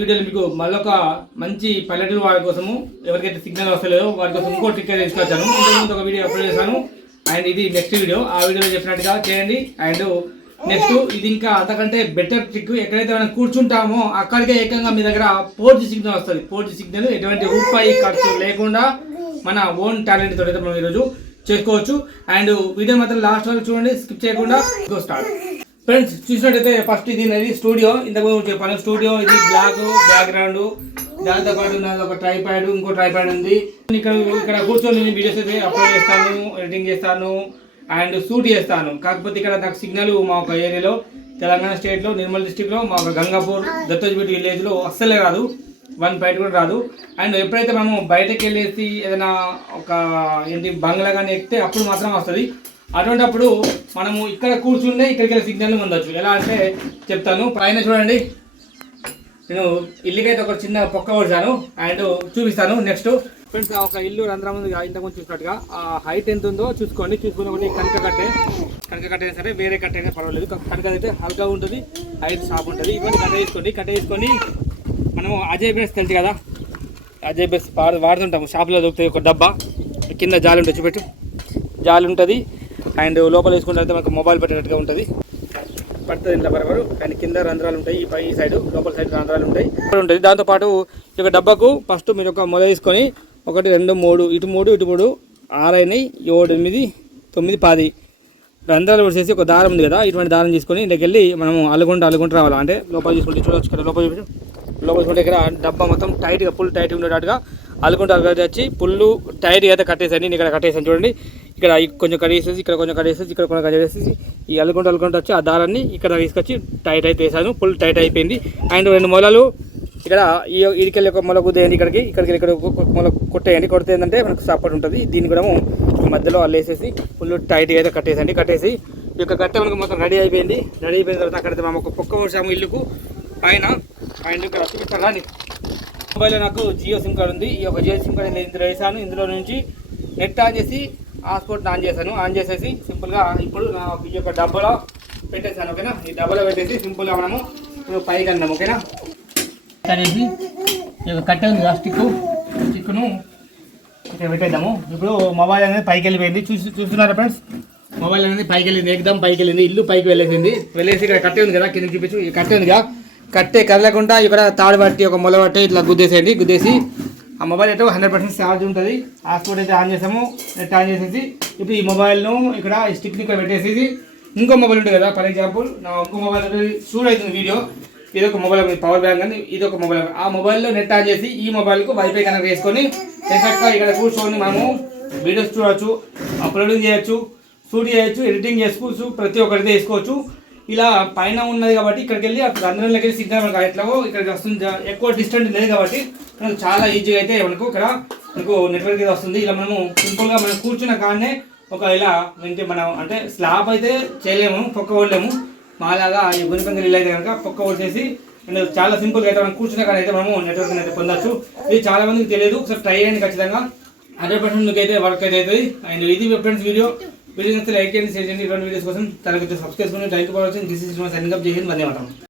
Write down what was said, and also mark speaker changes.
Speaker 1: వీడియోలో మీకు మళ్ళొక మంచి పల్లెటూరు వారి కోసము ఎవరికైతే సిగ్నల్ వస్తలేదో వారి కోసం ఇంకో ట్రిక్ అయితే తీసుకొచ్చాను. ఇంతకుముందు ఒక వీడియో అప్లోడ్ చేశాను. అండ్ ఇది నెక్స్ట్ వీడియో. ఆ వీడియోలో చెప్పినట్టుగా చేయండి. అండ్ నెక్స్ట్ ఇది ఇంకా అంతకంటే బెటర్ ట్రిక్ ఎక్కడైతే మనం కూర్చుంటామో అక్కడికే ఏకంగా మీ దగ్గర ఫోర్ సిగ్నల్ వస్తుంది. ఫోర్ సిగ్నల్ ఎటువంటి రూపాయి ఖర్చు లేకుండా మన ఓన్ టాలెంట్ తోటి అయితే మనం ఈరోజు చేసుకోవచ్చు. అండ్ వీడియో మాత్రం లాస్ట్ వరకు చూడండి. స్కిప్ చేయకుండా స్టార్ట్ ఫ్రెండ్స్ చూసినట్టయితే ఫస్ట్ ఇది అనేది స్టూడియో ఇంతకు చెప్పాను స్టూడియో ఇది బ్లాక్ బ్యాక్గ్రౌండ్ దాంతో పాటు నాది ఒక ట్రైప్యాడ్ ఇంకో ట్రైప్యాడ్ ఉంది. ఇక్కడ ఇక్కడ కూర్చొని నేను వీడియోస్ అయితే అప్లోడ్ చేస్తాను ఎడిటింగ్ చేస్తాను అండ్ షూట్ చేస్తాను. కాకపోతే ఇక్కడ నాకు సిగ్నల్ మా ఒక ఏరియాలో తెలంగాణ స్టేట్లో నిర్మల్ డిస్టిక్లో మా ఒక గంగాపూర్ దత్తోజిపేట విలేజ్లో అస్సలే రాదు. వన్ బయట కూడా రాదు. అండ్ ఎప్పుడైతే మనము బయటకు వెళ్ళేసి ఏదైనా ఒక ఏంటి బంగ్లా కానీ ఎక్కితే అప్పుడు మాత్రం వస్తుంది. అటువంటప్పుడు మనము ఇక్కడ కూర్చుంటే ఇక్కడికి సిగ్నల్ పొందొచ్చు. ఎలా అంటే చెప్తాను. పైన చూడండి. నేను ఇల్లుకైతే ఒక చిన్న పొక్క కొడిచాను అండ్ చూపిస్తాను. నెక్స్ట్ ఫ్రెండ్స్ ఒక ఇల్లు రంధ్రం ఉంది. ముందు చూసినట్టుగా ఆ హైట్ ఎంత ఉందో చూసుకోండి. చూసుకుని ఒకటి కట్టే కనుక కట్టే సరే వేరే కట్టే అయినా పర్వాలేదు. కనుక అయితే హల్కా ఉంటుంది. హైట్ షాప్ ఉంటుంది. ఇవన్నీ కట్ట తీసుకోండి కట్ట తీసుకొని మనము అజయ్ బేస్ తెలుసు కదా? అజయ్ బేస్ వాడుతుంటాము. షాప్లో దొరుకుతాయి ఒక డబ్బా. కింద జాలి ఉంటుంది చూపెట్టు. జాలి ఉంటుంది. అండ్ లోపల వేసుకుంటే మనకు మొబైల్ పెట్టేటట్టుగా ఉంటుంది. పడుతుంది ఇంట్లో బరబరు. అండ్ కింద రంధ్రాలు ఉంటాయి ఈ పై సైడ్ లోపల సైడ్ రంధ్రాలు ఉంటాయి. ఉంటుంది. దాంతోపాటు ఈ యొక్క డబ్బాకు ఫస్ట్ మీరు ఒక మొదలు తీసుకొని ఒకటి రెండు మూడు ఇటు మూడు ఇటు మూడు ఆరు అయినాయి ఏడు ఎనిమిది తొమ్మిది పది. రంధ్రాలు వచ్చేసి ఒక దారం ఉంది కదా ఇటువంటి దారం తీసుకొని ఇంటికి వెళ్ళి మనం అల్లుకుంటూ అల్లుకుంటూ రావాలి? అంటే లోపల చూసుకుంటే చూడవచ్చు కదా లోపల చూపించు లోపల చూసుకుంటే ఇక్కడ డబ్బా మొత్తం టైట్గా ఫుల్ టైట్గా ఉండేటట్టుగా అల్లుకుంటూ అల్లుకుంటూ వచ్చి ఫుల్ టైట్గా అయితే కట్టేసండి ఇక్కడ కట్టేసాను చూడండి. ఇక్కడ కొంచెం కొంచెం చేసేసి ఇక్కడ కొంచెం కడిగేసేసి ఇక్కడ కొంచెం కడిగేసేసి ఈ అల్లుకుంటూ అల్లుకుంటూ వచ్చి ఆ దారాన్ని ఇక్కడ తీసుకొచ్చి టైట్ అయితే వేసాను. ఫుల్ టైట్ అయిపోయింది. అండ్ రెండు మొలలు ఇక్కడ ఈ ఇడికెళ్ళి ఒక మొల గుద్దేయండి ఇక్కడికి. ఇక్కడికి ఇక్కడ మొల కొట్టేయండి. కొడితే ఏంటంటే మనకు సపోర్ట్ ఉంటుంది. దీన్ని కూడా మధ్యలో అల్లేసేసి ఫుల్ టైట్గా అయితే కట్టేసండి కట్టేసి ఈ యొక్క కట్టె మనకు మొత్తం రెడీ అయిపోయింది. రెడీ అయిపోయిన తర్వాత అక్కడైతే మనం ఒక కుక్క వచ్చాము ఇల్లుకు పైన పైన ఇక్కడ చూపిస్తాను మొబైల్లో నాకు జియో సిమ్ కార్డు ఉంది. ఈ యొక్క జియో సిమ్ కార్డ్ నేను ఇందులో వేసాను. ఇందులో నుంచి నెట్ ఆన్ చేసి హాట్స్పాట్ ఆన్ చేశాను. ఆన్ చేసేసి సింపుల్గా ఇప్పుడు నా ఈ యొక్క డబ్బాలో పెట్టేశాను ఓకేనా? ఈ డబ్బాలో పెట్టేసి సింపుల్గా మనము ఇప్పుడు పైకి అన్నాం ఓకేనా? అనేసి ఈ యొక్క కట్టె ఉంది స్టిక్ స్టిక్ను ఇక్కడ పెట్టేద్దాము. ఇప్పుడు మొబైల్ అనేది పైకి వెళ్ళిపోయింది. చూసి చూస్తున్నారా ఫ్రెండ్స్? మొబైల్ అనేది పైకి వెళ్ళింది ఎగ్దాం పైకి వెళ్ళింది ఇల్లు పైకి వెళ్ళేసింది. వెళ్ళేసి ఇక్కడ కట్టే ఉంది కదా కింద చూపించు. కట్టే ఉంది కదా. కట్టే కదలకుండా ఇక్కడ తాడు పట్టి ఒక మొల పట్టి ఇట్లా గుద్దేసేయండి. గుద్దేసి ఆ మొబైల్ అయితే హండ్రెడ్ పర్సెంట్ ఛార్జ్ ఉంటుంది. హాస్పోర్ట్ అయితే ఆన్ చేసాము నెట్ ఆన్ చేసేసి ఇప్పుడు ఈ మొబైల్ను ఇక్కడ ఈ స్టిక్ని ఇక్కడ పెట్టేసేసి ఇంకో మొబైల్ ఉంటుంది కదా ఫర్ ఎగ్జాంపుల్ నా ఇంకో మొబైల్ షూట్ అవుతుంది వీడియో. ఇది ఒక మొబైల్ పవర్ బ్యాంక్ అని ఇది ఒక మొబైల్ ఆ మొబైల్లో నెట్ ఆన్ చేసి ఈ మొబైల్కు వైఫై కనెక్ట్ చేసుకొని చక్కగా ఇక్కడ కూర్చొని మనము వీడియోస్ చూడవచ్చు అప్లోడింగ్ చేయొచ్చు షూట్ చేయొచ్చు ఎడిటింగ్ చేసుకోవచ్చు ప్రతి ఒక్కరితో వేసుకోవచ్చు ఇలా పైన ఉన్నది కాబట్టి ఇక్కడికి వెళ్ళి అక్కడ అందరం వెళ్ళి సిగ్నల్ మనకు ఎట్లాగో ఇక్కడికి వస్తుంది. ఎక్కువ డిస్టెంట్ లేదు కాబట్టి మనకు చాలా ఈజీగా అయితే మనకు ఇక్కడ మనకు నెట్వర్క్ అయితే వస్తుంది. ఇలా మనము సింపుల్గా మనం కూర్చున్న కాడనే ఒక ఇలా ఏంటి మనం అంటే స్లాబ్ అయితే చేయలేము పొక్క కొట్టలేము. మాలాగా ఈ గురిపంగ ఇల్లు అయితే కనుక పొక్క కొట్టేసి అండ్ చాలా సింపుల్గా అయితే మనం కూర్చున్న కాడ అయితే మనము నెట్వర్క్ అయితే పొందొచ్చు. ఇది చాలా మందికి తెలియదు. ఒకసారి ట్రై చేయండి ఖచ్చితంగా. హండ్రెడ్ పర్సెంట్ మీకు అయితే వర్క్ అయితే అవుతుంది. అండ్ ఇది ఫ్రెండ్స్ వీడియో వీడియో నచ్చితే లైక్ చేయండి షేర్ చేయండి ఇటువంటి వీడియోస్ కోసం తనకి సబ్స్క్రైబ్ చేసుకుని టైం పడుతుంది దిస్ ఇస్ సైనింగ్ అప్ చేసి ధన్యవాదాలు